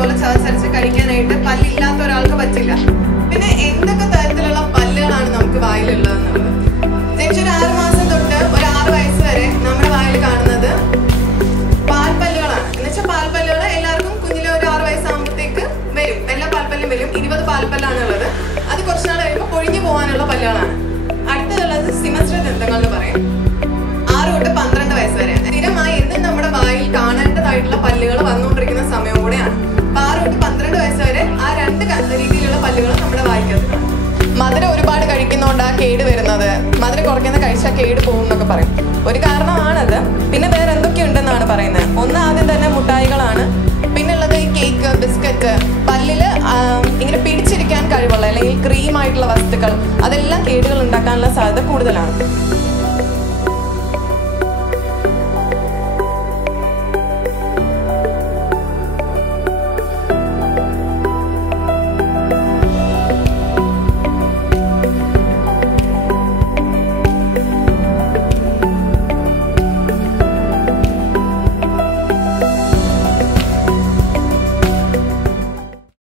നല്ലപോലെ ചവച്ചരച്ച് കഴിക്കാനായിട്ട് പല്ലില്ലാത്ത ഒരാൾക്ക് പറ്റില്ല. പിന്നെ എന്തൊക്കെ തരത്തിലുള്ള പല്ലുകളാണ് നമുക്ക് വായിലുള്ളതെന്നുള്ളത്. ജനിച്ചൊരു 6 മാസം തൊട്ട് ഒരു 6 വയസ്സ് വരെ നമ്മുടെ വായിൽ കാണുന്നത് പാൽപ്പല്ലുകളാണ്. എന്നുവെച്ചാൽ പാൽപ്പല്ലുകൾ എല്ലാവർക്കും കുഞ്ഞിലെ ഒരു 6 വയസ്സാകുമ്പോഴത്തേക്ക് വരും. എല്ലാ പാൽപ്പല്ലും വരും. 20 പാൽപ്പല്ലാണ് ഉള്ളത്. അത് കുറച്ച് നാൾ കഴിയുമ്പോൾ പൊഴിഞ്ഞു പോകാനുള്ള പല്ലുകളാണ്. അടുത്തുള്ളത് സിമസ്ട്ര ദന്തങ്ങൾ എന്ന് പറയും. 6 തൊട്ട് 12 വയസ്സ് വരെ സ്ഥിരമായി എന്നും നമ്മുടെ വായിൽ കാണേണ്ടതായിട്ടുള്ള പല്ലുകൾ വന്നുകൊണ്ടിരിക്കുന്ന സമയം കൂടെയാണ്. 6 തൊട്ട് 12 വയസ്സ് വരെ ആ 2 രീതിയിലുള്ള പല്ലുകൾ നമ്മുടെ വായിക്കകത്ത്. മധുരം ഒരുപാട് കഴിക്കുന്നതുകൊണ്ടാണ് കേട് വരുന്നത്. മധുരം കുറയ്ക്കുന്ന കഴിച്ചാൽ കേട് പോകും എന്നൊക്കെ പറയും. ഒരു കാരണമാണത്. പിന്നെ വേറെ എന്തൊക്കെ ഉണ്ടെന്നാണ് പറയുന്നത്. ഒന്ന് ആദ്യം തന്നെ മുട്ടായികളാണ്. പിന്നുള്ളത് ഈ കേക്ക്, ബിസ്ക്കറ്റ്, പല്ലിൽ ഇങ്ങനെ പിടിച്ചിരിക്കാൻ കഴിവുള്ള അല്ലെങ്കിൽ ക്രീമായിട്ടുള്ള വസ്തുക്കൾ, അതെല്ലാം കേടുകൾ ഉണ്ടാക്കാനുള്ള സാധ്യത കൂടുതലാണ്.